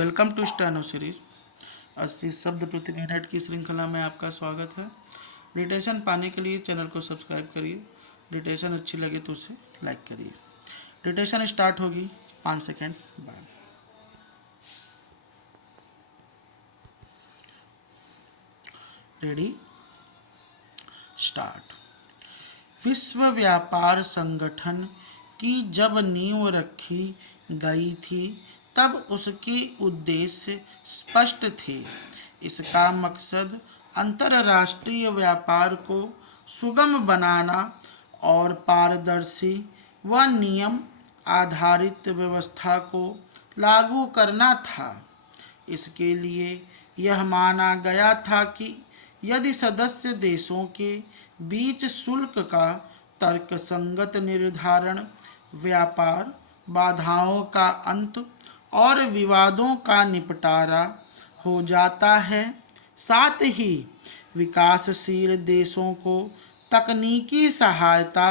Welcome to steno series 80 शब्द प्रति minute की श्रृंखला में आपका स्वागत है। डिटेशन पाने के लिए चैनल को सब्सक्राइब करिए। डिटेशन अच्छी लगे तो उसे लाइक करिए। डिटेशन स्टार्ट होगी 5 सेकेंड बाद। Ready start. विश्व व्यापार संगठन की जब नींव रखी गई थी तब उसके उद्देश्य स्पष्ट थे। इसका मकसद अंतर्राष्ट्रीय व्यापार को सुगम बनाना और पारदर्शी व नियम आधारित व्यवस्था को लागू करना था। इसके लिए यह माना गया था कि यदि सदस्य देशों के बीच शुल्क का तर्कसंगत निर्धारण, व्यापार बाधाओं का अंत और विवादों का निपटारा हो जाता है, साथ ही विकासशील देशों को तकनीकी सहायता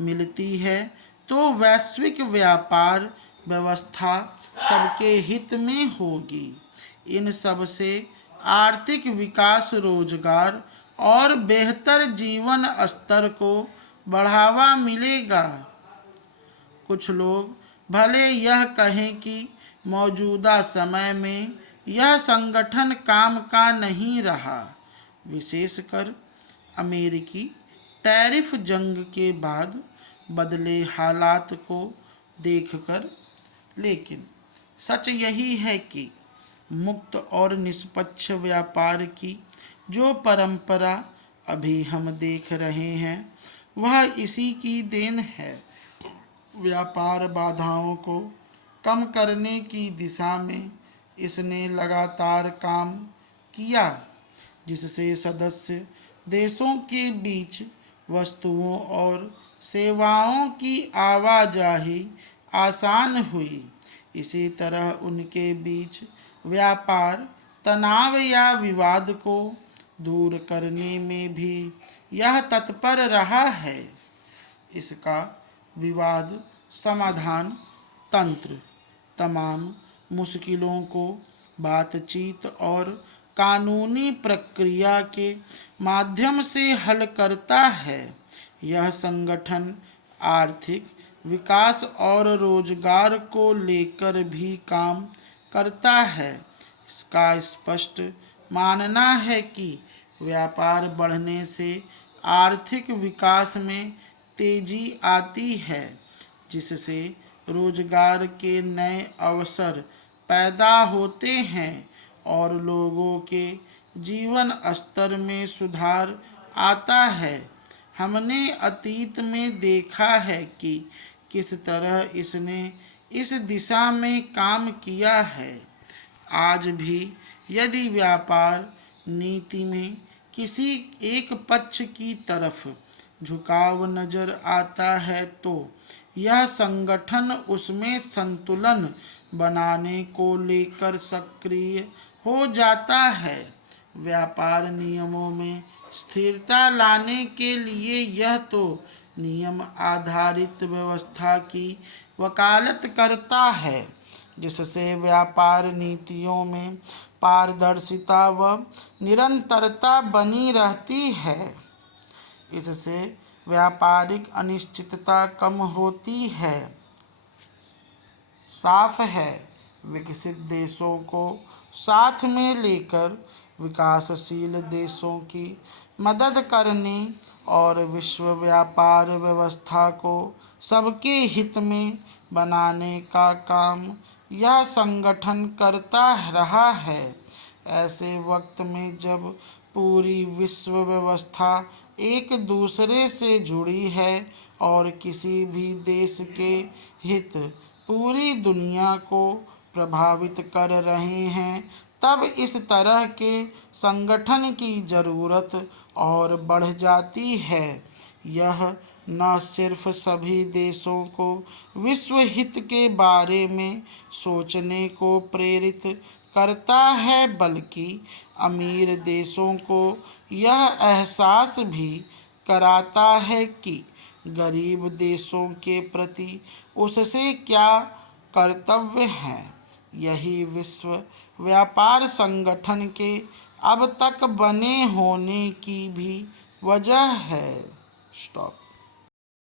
मिलती है, तो वैश्विक व्यापार व्यवस्था सबके हित में होगी। इन सब से आर्थिक विकास, रोजगार और बेहतर जीवन स्तर को बढ़ावा मिलेगा। कुछ लोग भले यह कहें कि मौजूदा समय में यह संगठन काम का नहीं रहा, विशेषकर अमेरिकी टैरिफ जंग के बाद बदले हालात को देखकर, लेकिन सच यही है कि मुक्त और निष्पक्ष व्यापार की जो परंपरा अभी हम देख रहे हैं वह इसी की देन है। व्यापार बाधाओं को कम करने की दिशा में इसने लगातार काम किया, जिससे सदस्य देशों के बीच वस्तुओं और सेवाओं की आवाजाही आसान हुई। इसी तरह उनके बीच व्यापार तनाव या विवाद को दूर करने में भी यह तत्पर रहा है। इसका विवाद समाधान तंत्र तमाम मुश्किलों को बातचीत और कानूनी प्रक्रिया के माध्यम से हल करता है। यह संगठन आर्थिक विकास और रोजगार को लेकर भी काम करता है। इसका स्पष्ट मानना है कि व्यापार बढ़ने से आर्थिक विकास में तेजी आती है, जिससे रोजगार के नए अवसर पैदा होते हैं और लोगों के जीवन स्तर में सुधार आता है। हमने अतीत में देखा है कि किस तरह इसने इस दिशा में काम किया है। आज भी यदि व्यापार नीति में किसी एक पक्ष की तरफ झुकाव नजर आता है तो यह संगठन उसमें संतुलन बनाने को लेकर सक्रिय हो जाता है। व्यापार नियमों में स्थिरता लाने के लिए यह तो नियम आधारित व्यवस्था की वकालत करता है, जिससे व्यापार नीतियों में पारदर्शिता व निरंतरता बनी रहती है। इससे व्यापारिक अनिश्चितता कम होती है। साफ है, विकसित देशों को साथ में लेकर विकासशील देशों की मदद करने और विश्व व्यापार व्यवस्था को सबके हित में बनाने का काम यह संगठन करता रहा है। ऐसे वक्त में जब पूरी विश्व व्यवस्था एक दूसरे से जुड़ी है और किसी भी देश के हित पूरी दुनिया को प्रभावित कर रहे हैं, तब इस तरह के संगठन की ज़रूरत और बढ़ जाती है। यह न सिर्फ सभी देशों को विश्व हित के बारे में सोचने को प्रेरित करता है, बल्कि अमीर देशों को यह एहसास भी कराता है कि गरीब देशों के प्रति उससे क्या कर्तव्य हैं। यही विश्व व्यापार संगठन के अब तक बने होने की भी वजह है। स्टॉप।